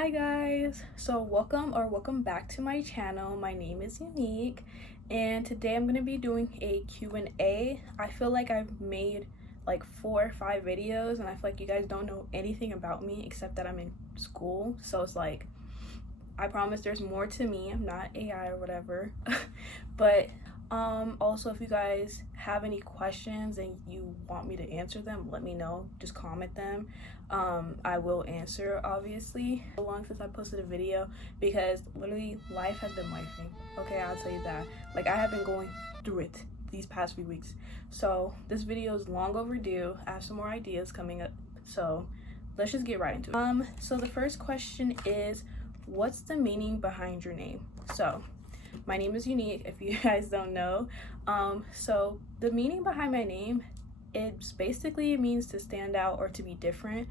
Hi guys, so welcome back to my channel. My name is Unique and today I'm going to be doing a Q&A. I feel like I've made like 4 or 5 videos and I feel like you guys don't know anything about me except that I'm in school, so it's like I promise there's more to me. I'm not AI or whatever. But also, if you guys have any questions and you want me to answer them, let me know. Just comment them. I will answer, obviously. So long since I posted a video, because literally life has been lifing. Okay, I'll tell you that. Like, I have been going through it these past few weeks. So this video is long overdue. I have some more ideas coming up. So let's just get right into it. So the first question is, what's the meaning behind your name? So my name is Unique, if you guys don't know. So the meaning behind my name, it basically means to stand out or to be different.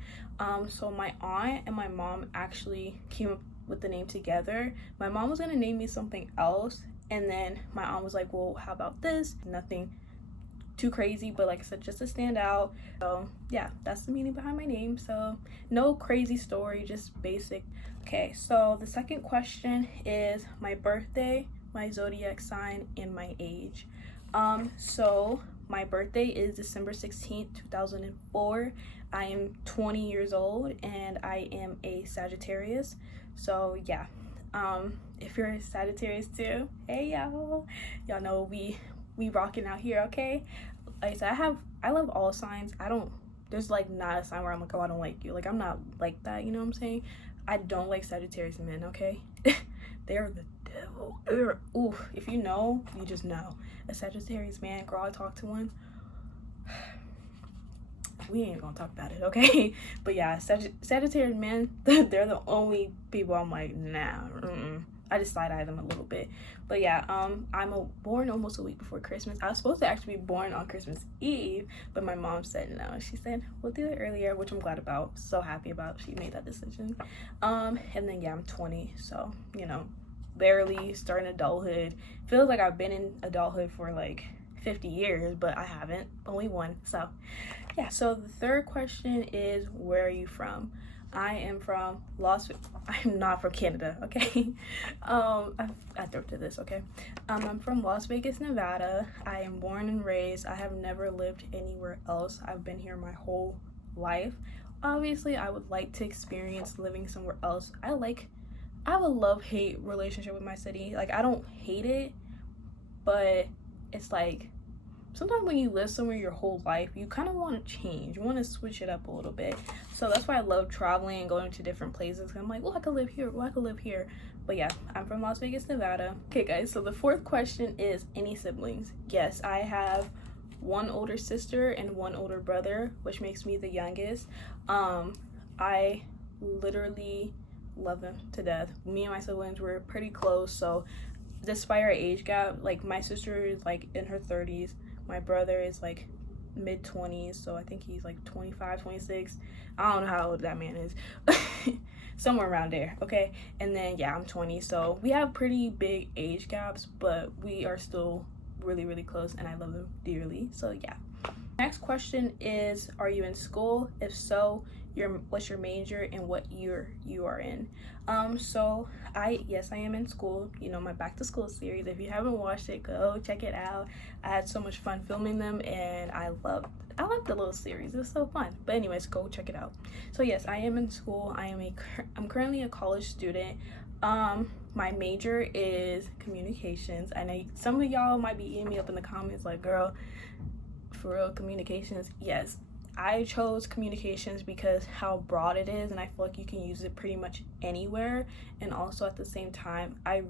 So my aunt and my mom actually came up with the name together. My mom was gonna name me something else, and then my aunt was like, well, how about this? Nothing too crazy, but like I said, just to stand out. So yeah, that's the meaning behind my name. So no crazy story, just basic. Okay, so the second question is my birthday, my zodiac sign, and my age. So my birthday is December 16th, 2004. I am 20 years old and I am a Sagittarius. So yeah, if you're a Sagittarius too, hey y'all know we rocking out here. Okay, like I said, I love all signs. There's like not a sign where I'm like, oh, I don't like you. Like, I'm not like that, you know what I'm saying? I don't like Sagittarius men, okay? They're the devil. Ooh, if you know, you just know. A Sagittarius man, girl, I talked to one. We ain't gonna talk about it, okay? But yeah, Sagittarius men, they're the only people I'm like, nah. I just side-eye them a little bit. But yeah, I'm born almost a week before Christmas. I was supposed to actually be born on Christmas Eve, but my mom said no. She said we'll do it earlier, which I'm glad about. So happy about she made that decision. And then yeah, I'm 20, so you know, barely starting adulthood. Feels like I've been in adulthood for like 50 years, but I haven't. Only one. So yeah, so the third question is, where are you from? I am from I'm not from Canada, okay? I threw to this, okay? I'm from Las Vegas, Nevada. I am born and raised. I have never lived anywhere else. I've been here my whole life. Obviously, I would like to experience living somewhere else. I have a love-hate relationship with my city. Like, I don't hate it, but it's like, sometimes when you live somewhere your whole life, you kind of want to change. You want to switch it up a little bit. So that's why I love traveling and going to different places. I'm like, well, I could live here. Well, I could live here. But yeah, I'm from Las Vegas, Nevada. Okay, guys, so the fourth question is, any siblings? Yes, I have one older sister and one older brother, which makes me the youngest. I literally love them to death. Me and my siblings were pretty close. So despite our age gap, like my sister is like in her 30s. My brother is like mid-20s, so I think he's like 25, 26. I don't know how old that man is. Somewhere around there, okay? And then, yeah, I'm 20, so we have pretty big age gaps, but we are still really, really close, and I love them dearly, so yeah. Next question is, are you in school? If so, what's your major and what year you are in? So yes, I am in school. You know, my back to school series. If you haven't watched it, go check it out. I had so much fun filming them, and I loved the little series. It was so fun. But anyways, go check it out. So yes, I am in school. I'm currently a college student. My major is communications. I know some of y'all might be eating me up in the comments like, girl, for real, communications? Yes, I chose communications because how broad it is, and I feel like you can use it pretty much anywhere. And also at the same time, I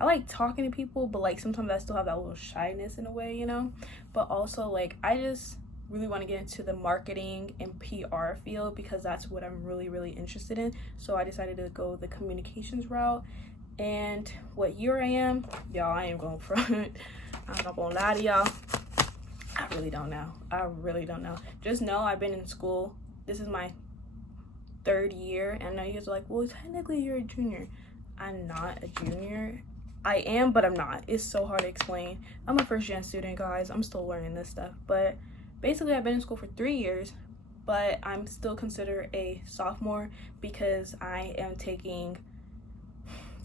like talking to people, but like sometimes I still have that little shyness in a way, you know. But also, like, I just really want to get into the marketing and PR field because that's what I'm really, really interested in. So I decided to go the communications route. And what year I am, y'all, I ain't going front. I'm not gonna lie to y'all, I really don't know. Just know I've been in school. This is my 3rd year, and I know you guys are like, well, technically you're a junior. I'm not a junior. I am, but I'm not. It's so hard to explain. I'm a first-gen student, guys. I'm still learning this stuff, but basically I've been in school for 3 years. but I'm still considered a sophomore because I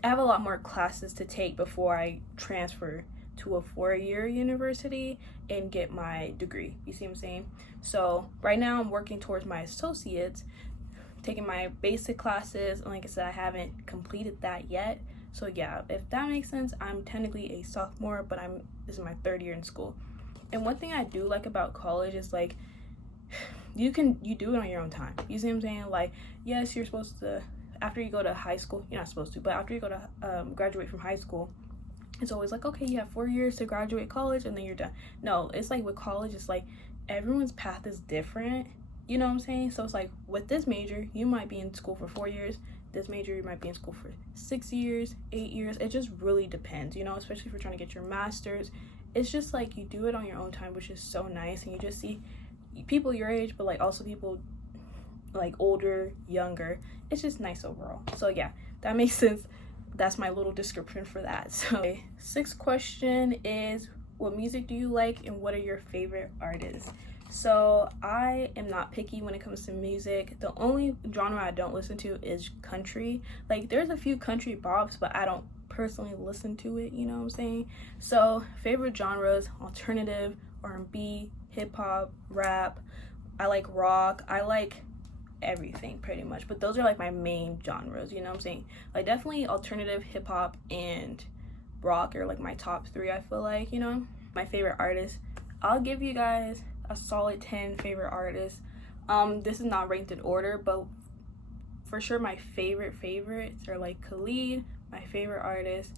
have a lot more classes to take before I transfer to a 4-year university and get my degree. You see what I'm saying? So right now I'm working towards my associates, taking my basic classes, and like I said, I haven't completed that yet. So yeah, if that makes sense, I'm technically a sophomore, but this is my 3rd year in school. And one thing I do like about college is like you do it on your own time. You see what I'm saying? Like, yes, you're supposed to, after you go to high school, you're not supposed to, but after you go to graduate from high school, it's always like, okay, you have 4 years to graduate college and then you're done. No, it's like with college, it's like everyone's path is different. You know what I'm saying? So it's like with this major, you might be in school for 4 years. This major, you might be in school for 6 years, 8 years. It just really depends, you know, especially if you're trying to get your master's. It's just like you do it on your own time, which is so nice. And you just see people your age, but like also people like older, younger. It's just nice overall. So yeah, that makes sense. That's my little description for that. So 6th question is, what music do you like and what are your favorite artists? So I am not picky when it comes to music. The only genre I don't listen to is country. Like there's a few country bops, but I don't personally listen to it, you know what I'm saying? So favorite genres: alternative, R&B, hip-hop, rap. I like rock. I like everything pretty much, but those are like my main genres, you know what I'm saying? Like definitely alternative, hip-hop, and rock are like my top 3, I feel like, you know? My favorite artists, I'll give you guys a solid 10 favorite artists. This is not ranked in order, but for sure my favorites are like Khalid, my favorite artist,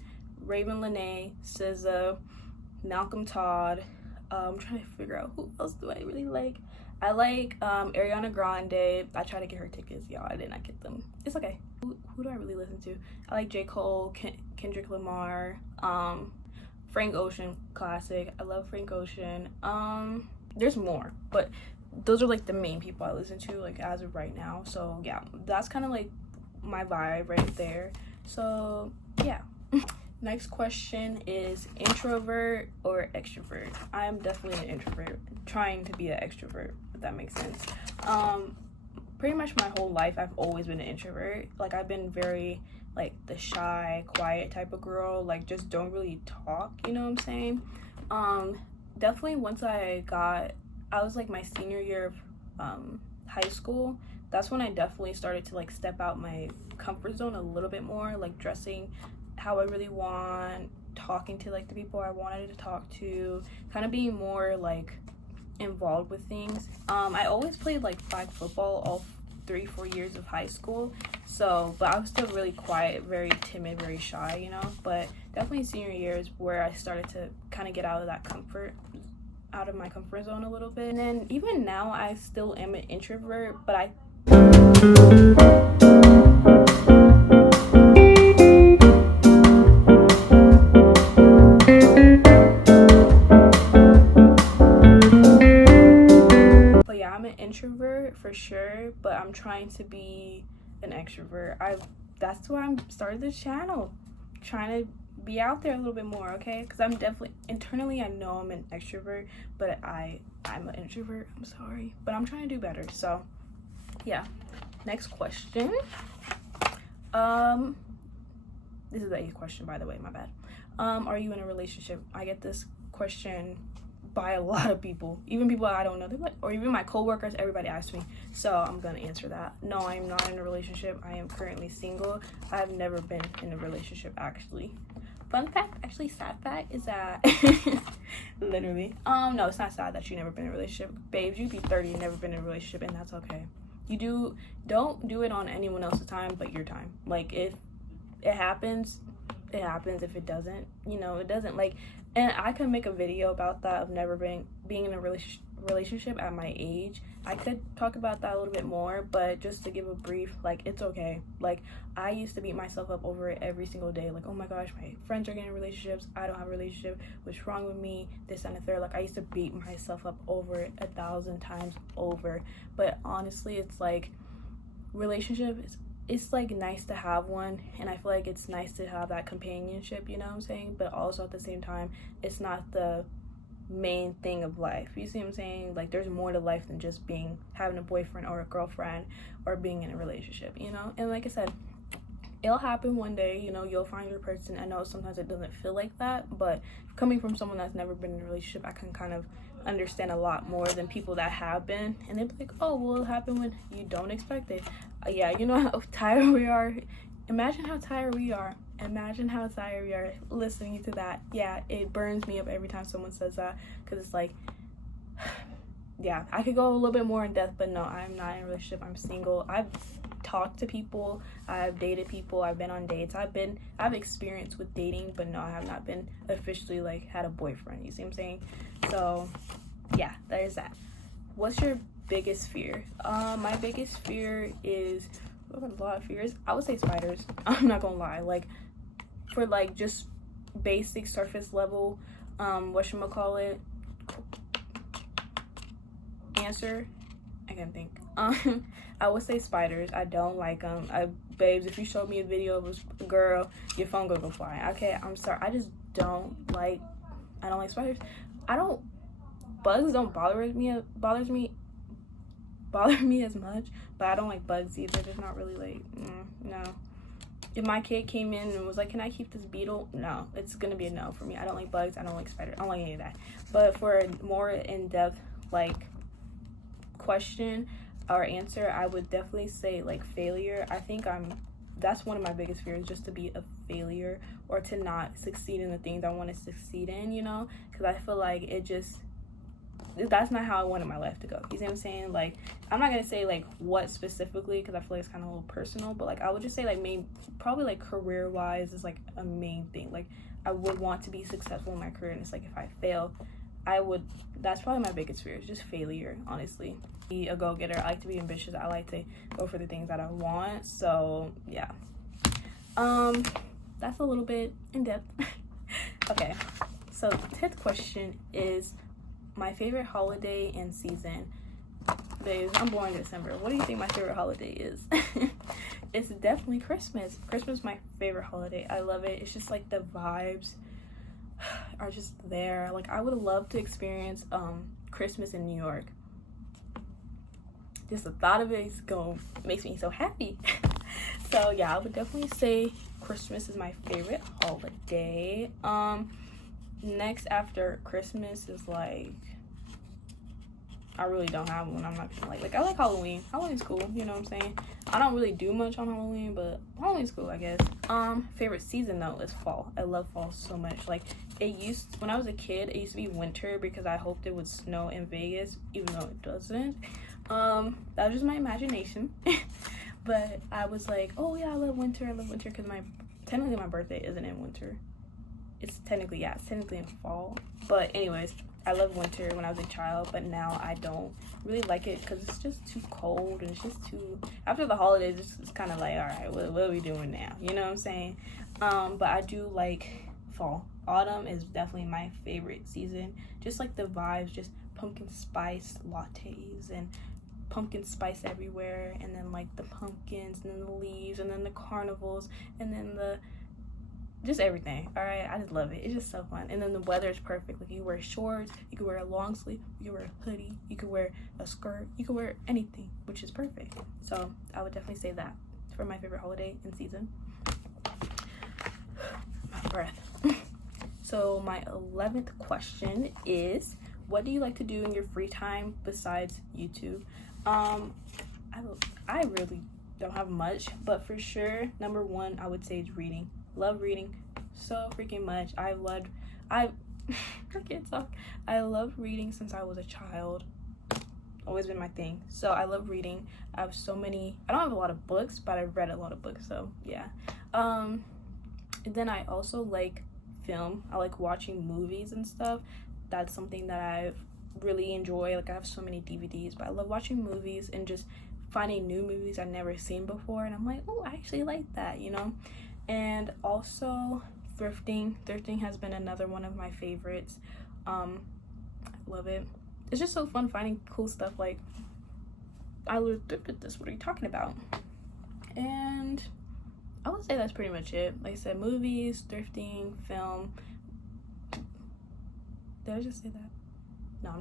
Raven Lenae, SZA, Malcolm Todd. I'm trying to figure out who else do I really like. I like Ariana Grande. I tried to get her tickets, y'all. I did not get them. It's okay. Who do I really listen to? I like J. Cole, Kendrick Lamar, Frank Ocean, classic. I love Frank Ocean. There's more, but those are like the main people I listen to like as of right now. So yeah, that's kind of like my vibe right there. So yeah. Next question is introvert or extrovert? I'm definitely an introvert, trying to be an extrovert, if that makes sense. Pretty much my whole life I've always been an introvert. Like I've been very like the shy, quiet type of girl, like just don't really talk, you know what I'm saying? Definitely once I was like my senior year of high school, that's when I definitely started to like step out my comfort zone a little bit more, like dressing how I really want, talking to like the people I wanted to talk to, kind of being more like involved with things. I always played like flag football all 3-4 years of high school, so but I was still really quiet, very timid, very shy, you know. But definitely senior years where I started to kind of get out of my comfort zone a little bit. And then even now I still am an introvert, but I'm an introvert for sure, but I'm trying to be an extrovert. That's why I'm started this channel, trying to be out there a little bit more, okay? Because I'm definitely internally I know I'm an extrovert, but I'm an introvert. I'm sorry, but I'm trying to do better. So yeah. Next question. This is the 8th question, by the way, my bad. Are you in a relationship? I get this question by a lot of people, even people I don't know. They're like, or even my coworkers, everybody asks me. So I'm gonna answer that. No, I am not in a relationship. I am currently single. I've never been in a relationship, actually. Fun fact, actually sad fact, is that literally, no, it's not sad that you never been in a relationship. Babes, you'd be 30 and never been in a relationship, and that's okay. Don't do it on anyone else's time but your time. Like if it happens, it happens. If it doesn't, it doesn't. Like, and I could make a video about that, of never being in a relationship at my age. I could talk about that a little bit more, but just to give a brief, like, it's okay. Like, I used to beat myself up over it every single day. Like, oh my gosh, my friends are getting relationships, I don't have a relationship, what's wrong with me, this and the third. Like, I used to beat myself up over it 1,000 times over. But honestly, it's like, it's like nice to have one, and I feel like it's nice to have that companionship, you know what I'm saying? But also at the same time, it's not the main thing of life. You see what I'm saying? Like, there's more to life than just having a boyfriend or a girlfriend or being in a relationship, you know? And like I said, it'll happen one day, you know, you'll find your person. I know sometimes it doesn't feel like that, but coming from someone that's never been in a relationship, I can kind of understand a lot more than people that have been. And they'll be like, oh, well, it'll happen when you don't expect it. Yeah, you know how tired we are. Imagine how tired we are. Imagine how tired we are listening to that. Yeah, it burns me up every time someone says that, because it's like, yeah, I could go a little bit more in depth, but no, I'm not in a relationship. I'm single. I've talked to people, I've dated people, I've been on dates, I've experienced with dating, but no, I have not been officially like had a boyfriend. You see what I'm saying? So yeah, there's that. What's your biggest fear? My biggest fear is, I have a lot of fears. I would say spiders. I'm not gonna lie. Like, for like just basic surface level whatchamacallit answer, I can't think. I would say spiders. I don't like them. Babes, if you showed me a video of a girl, your phone gonna go flying. Okay, I'm sorry. I don't like spiders. Bugs don't bother me as much, but I don't like bugs either. They're not really like, no. If my kid came in and was like, can I keep this beetle? No, it's gonna be a no for me. I don't like bugs. I don't like spiders. I don't like any of that. But for a more in-depth like question or answer, I would definitely say like failure. I think that's one of my biggest fears, just to be a failure or to not succeed in the things I want to succeed in, you know, because I feel like that's not how I wanted my life to go. You see what I'm saying? Like, I'm not gonna say like what specifically, because I feel like it's kind of a little personal, but like I would just say like probably like career wise is like a main thing. Like, I would want to be successful in my career, and it's like if I fail, that's probably my biggest fear, is just failure, honestly. Be a go-getter. I like to be ambitious. I like to go for the things that I want. So yeah, that's a little bit in depth. Okay, so the 10th question is my favorite holiday and season. Babes, I'm born in December. What do you think my favorite holiday is? It's definitely Christmas. Christmas is my favorite holiday. I love it. It's just like the vibes are just there. Like, I would love to experience Christmas in New York. Just the thought of it makes me so happy. So yeah, I would definitely say Christmas is my favorite holiday. Next after Christmas is like, I really don't have one. I'm not gonna like I like Halloween. Halloween's cool, you know what I'm saying? I don't really do much on Halloween, but Halloween's cool, I guess. Favorite season though is fall. I love fall so much. Like, when I was a kid, it used to be winter because I hoped it would snow in Vegas, even though it doesn't. That was just my imagination. But I was like, oh yeah, I love winter because technically my birthday isn't in winter. It's technically in fall. But anyways, I loved winter when I was a child, but now I don't really like it because it's just too cold, and it's just too, after the holidays, it's kind of like, all right, what are we doing now? You know what I'm saying? But I do like fall. Autumn is definitely my favorite season. Just like the vibes, just pumpkin spice lattes and pumpkin spice everywhere, and then like the pumpkins, and then the leaves, and then the carnivals, and then just everything. All right, I just love it. It's just so fun. And then the weather is perfect. Like, you can wear shorts, you can wear a long sleeve, you can wear a hoodie, you can wear a skirt, you can wear anything, which is perfect. So I would definitely say that for my favorite holiday and season. My breath. So my 11th question is, what do you like to do in your free time besides YouTube? I really don't have much, but for sure, number one, I would say is reading. Love reading so freaking much. I can't talk. I love reading since I was a child. Always been my thing. So I love reading. I don't have a lot of books, but I've read a lot of books, so yeah. And then I also like film. I like watching movies and stuff. That's something that I really enjoy. Like, I have so many DVDs, but I love watching movies and just finding new movies I've never seen before, and I'm like, oh, I actually like that, you know. And also thrifting. Thrifting has been another one of my favorites. I love it. It's just so fun finding cool stuff like, I thrifted this, what are you talking about? And I would say that's pretty much it. Like I said, movies, thrifting, film. Did I just say that?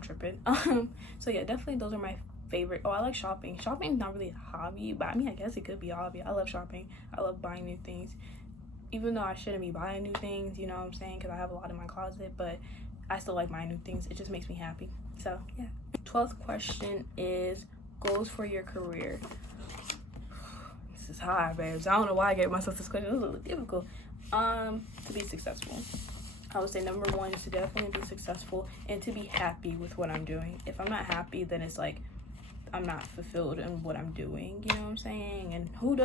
I'm tripping. So yeah, definitely those are my favorite. Oh, I like shopping. Shopping is not really a hobby, but I mean, I guess it could be a hobby. I love shopping. I love buying new things, even though I shouldn't be buying new things, you know what I'm saying, because I have a lot in my closet, but I still like buying new things. It just makes me happy. So yeah. 12th question is goals for your career. This is hard, babes. I don't know why I gave myself this question. It was a little difficult. To be successful, I would say number one is to definitely be successful and to be happy with what I'm doing. If I'm not happy, then it's like I'm not fulfilled in what I'm doing, you know what I'm saying? And who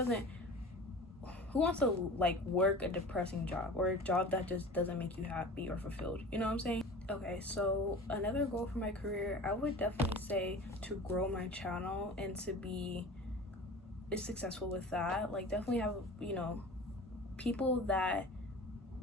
wants to like work a depressing job or a job that just doesn't make you happy or fulfilled, you know what I'm saying? Okay, so another goal for my career, I would definitely say to grow my channel and to be successful with that. Like definitely have, you know, people that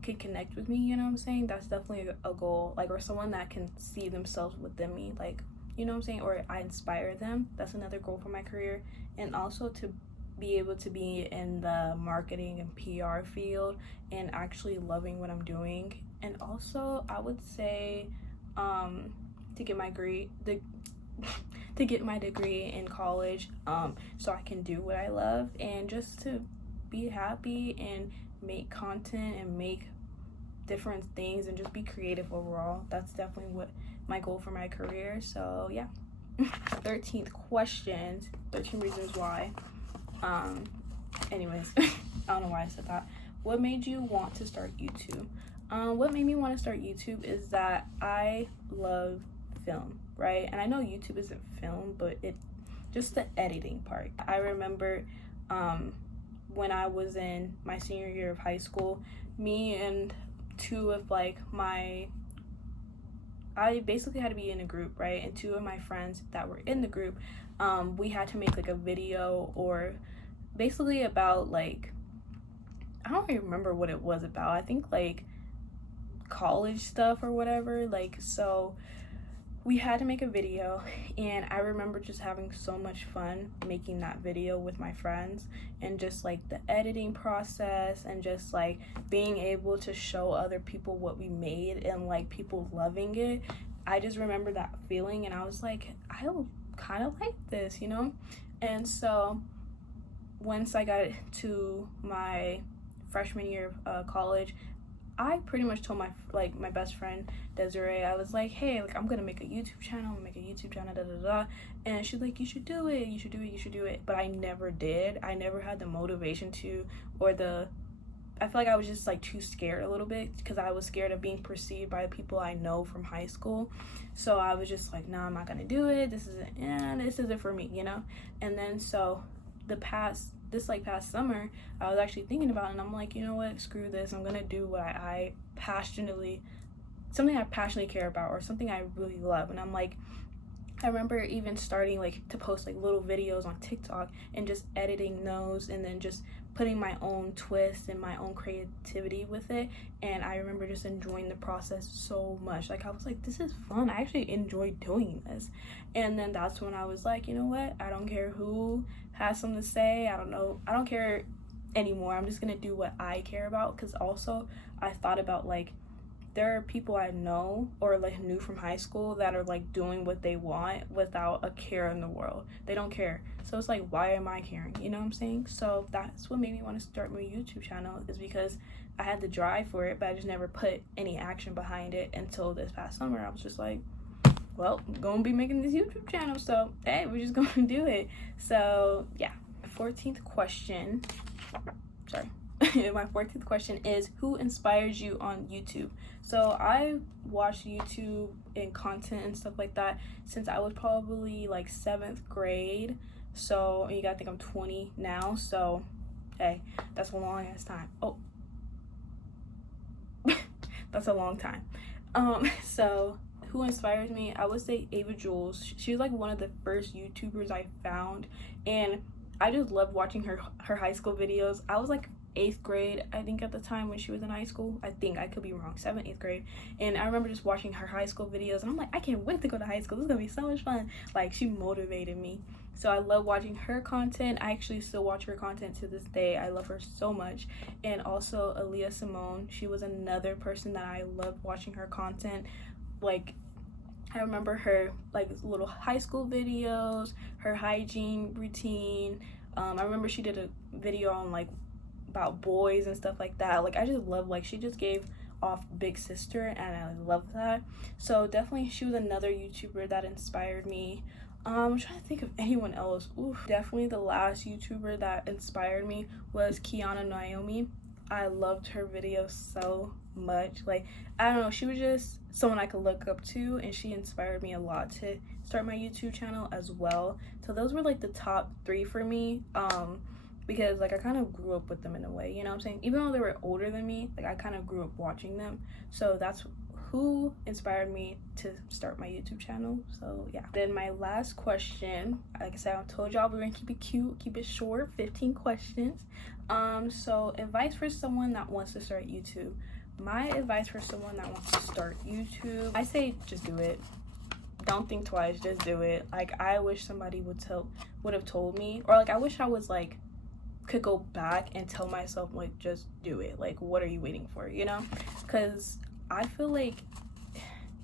can connect with me, you know what I'm saying? That's definitely a goal. Like, or someone that can see themselves within me, like, you know what I'm saying? Or I inspire them. That's another goal for my career. And also to be able to be in the marketing and PR field and actually loving what I'm doing. And also I would say to get my degree in college, so I can do what I love and just to be happy and make content and make different things and just be creative overall. That's definitely what my goal for my career. So yeah. 13th question, 13 reasons why. Anyways, I don't know why I said that. What made you want to start YouTube? What made me want to start YouTube is that I love film, right? And I know YouTube isn't film, but it just the editing part. I remember when I was in my senior year of high school, me and two of like I basically had to be in a group, right? And two of my friends that were in the group, we had to make like a video or basically about like, I don't even remember what it was about. I think like college stuff or whatever. Like, so we had to make a video, and I remember just having so much fun making that video with my friends, and just like the editing process and just like being able to show other people what we made and like people loving it. I just remember that feeling, and I was like, I kind of like this, you know? And so once I got to my freshman year of college, I pretty much told my best friend Desiree, I was like, hey, like I'm gonna make a YouTube channel, and she's like, you should do it. But I never did. I never had the motivation to, or I feel like I was just like too scared a little bit, because I was scared of being perceived by the people I know from high school. So I was just like, no, I'm not gonna do it. This isn't for me, you know? And then so this past summer, I was actually thinking about it, and I'm like, you know what, screw this. I'm gonna do what something I passionately care about, or something I really love. And I'm like, I remember even starting like to post like little videos on TikTok and just editing those, and then just putting my own twist and my own creativity with it. And I remember just enjoying the process so much. Like I was like, this is fun. I actually enjoy doing this. And then that's when I was like, you know what, I don't care who has something to say. I don't care anymore. I'm just gonna do what I care about. Because also I thought about like, there are people I know or like knew from high school that are like doing what they want without a care in the world. They don't care. So it's like, why am I caring? You know what I'm saying? So that's what made me want to start my YouTube channel, is because I had the drive for it, but I just never put any action behind it until this past summer. I was just like, well, I'm gonna be making this YouTube channel, so hey, we're just gonna do it. So yeah. 14th question. Sorry. My 14th question is, who inspires you on YouTube? So I watched YouTube and content and stuff like that since I was probably like 7th grade. So you gotta think I'm 20 now, so hey, that's a long ass time. Oh, that's a long time. So who inspires me? I would say Ava Jules. She's like one of the first YouTubers I found, and I just love watching her high school videos. I was like 8th grade, I think, at the time when she was in high school. I think, I could be wrong, 7th, 8th grade. And I remember just watching her high school videos, and I'm like, I can't wait to go to high school. This is gonna be so much fun. Like, she motivated me. So I love watching her content. I actually still watch her content to this day. I love her so much. And also Aaliyah Simone, she was another person that I loved watching her content. Like, I remember her like little high school videos, her hygiene routine. I remember she did a video on like about boys and stuff like that. Like I just love, like she just gave off big sister, and I love that. So definitely she was another YouTuber that inspired me. I'm trying to think of anyone else. Oof. Definitely the last YouTuber that inspired me was Kiana Naomi. I loved her videos so much. Like, I don't know, she was just someone I could look up to, and she inspired me a lot to start my YouTube channel as well. So those were like the top 3 for me, because like I kind of grew up with them in a way, you know what I'm saying? Even though they were older than me, like I kind of grew up watching them. So that's who inspired me to start my YouTube channel. So yeah. Then my last question, like I said, I told y'all we're gonna keep it cute, keep it short, 15 questions. So advice for someone that wants to start YouTube. My advice for someone that wants to start YouTube, I say just do it. Don't think twice, just do it. Like I wish somebody would have told me, or like I wish I was like could go back and tell myself like just do it. Like what are you waiting for, you know? Because I feel like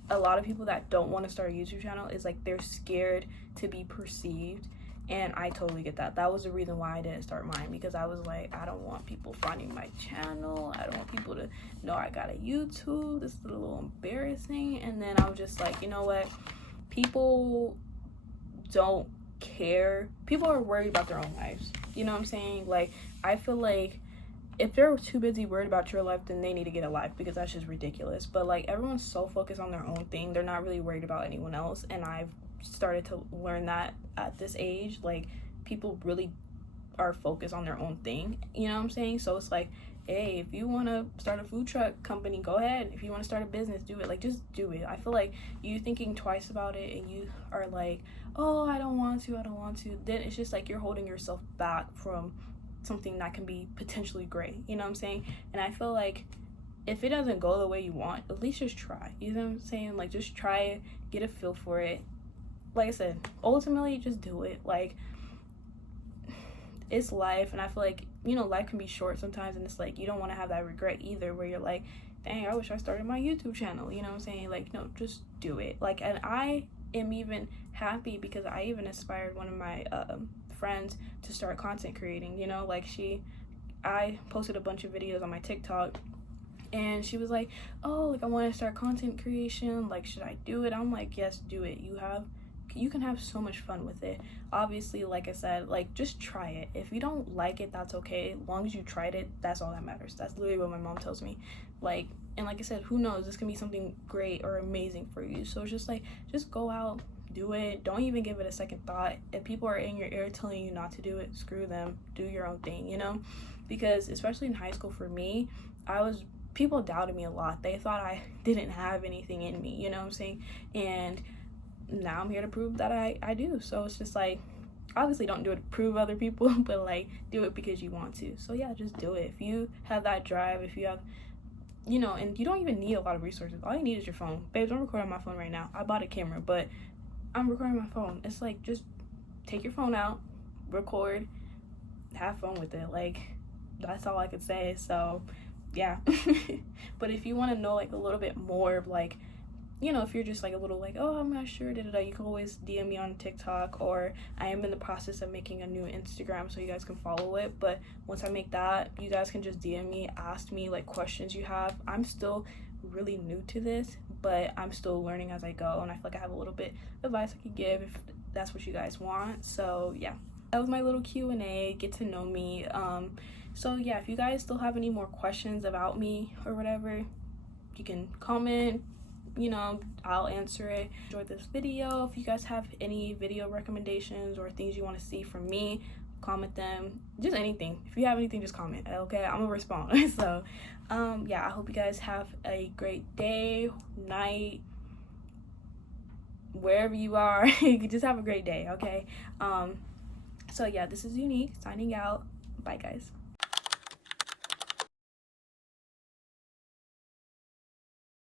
a lot of people that don't want to start a YouTube channel is like they're scared to be perceived, and I totally get that. That was the reason why I didn't start mine, because I was like, I don't want people finding my channel, I don't want people to know I got a YouTube, this is a little embarrassing. And then I was just like, you know what, people don't care, people are worried about their own lives, you know what I'm saying? Like I feel like if they're too busy worried about your life, then they need to get a life, because that's just ridiculous. But like everyone's so focused on their own thing, they're not really worried about anyone else. And I've started to learn that at this age, like people really are focused on their own thing, you know what I'm saying? So it's like, hey, if you want to start a food truck company, go ahead. If you want to start a business, do it. Like just do it. I feel like you thinking twice about it and you are like, oh, I don't want to, then it's just like you're holding yourself back from something that can be potentially great, you know what I'm saying? And I feel like if it doesn't go the way you want, at least just try, you know what I'm saying? Like just try it, get a feel for it. Like I said, ultimately just do it. Like it's life, and I feel like, you know, life can be short sometimes, and it's like you don't want to have that regret either, where you're like, dang, I wish I started my YouTube channel, you know what I'm saying? Like no, just do it. Like, and I am even happy because I even inspired one of my friends to start content creating, you know, like I posted a bunch of videos on my TikTok, and she was like, oh, like I want to start content creation, like should I do it? I'm like, yes, do it. You can have so much fun with it. Obviously, like I said, like just try it. If you don't like it, that's okay. As long as you tried it, that's all that matters. That's literally what my mom tells me. Like, and like I said, who knows, this can be something great or amazing for you. So it's just like, just go out, do it. Don't even give it a second thought. If people are in your ear telling you not to do it, screw them. Do your own thing, you know? Because especially in high school for me, people doubted me a lot. They thought I didn't have anything in me, you know what I'm saying? And now I'm here to prove that I do. So it's just like, obviously don't do it to prove other people, but like do it because you want to. So yeah, just do it. If you have that drive, if you have, you know, and you don't even need a lot of resources. All you need is your phone. Babes, I'm recording on my phone right now. I bought a camera, but I'm recording my phone. It's like, just take your phone out, record, have fun with it. Like, that's all I could say. So yeah. But if you want to know like a little bit more of like, you know, if you're just like a little like, oh, I'm not sure, you can always DM me on TikTok, or I am in the process of making a new Instagram, so you guys can follow it. But once I make that, you guys can just DM me, ask me like questions you have. I'm still really new to this, but I'm still learning as I go, and I feel like I have a little bit of advice I could give if that's what you guys want. So yeah, that was my little Q&A, get to know me. So yeah, if you guys still have any more questions about me or whatever, you can comment, you know, I'll answer it. Enjoyed this video. If you guys have any video recommendations or things you want to see from me, comment them. Just anything. If you have anything, just comment, okay? I'm gonna respond. So yeah, I hope you guys have a great day, night, wherever you are. You just have a great day, okay? So yeah, this is Unique signing out. Bye guys.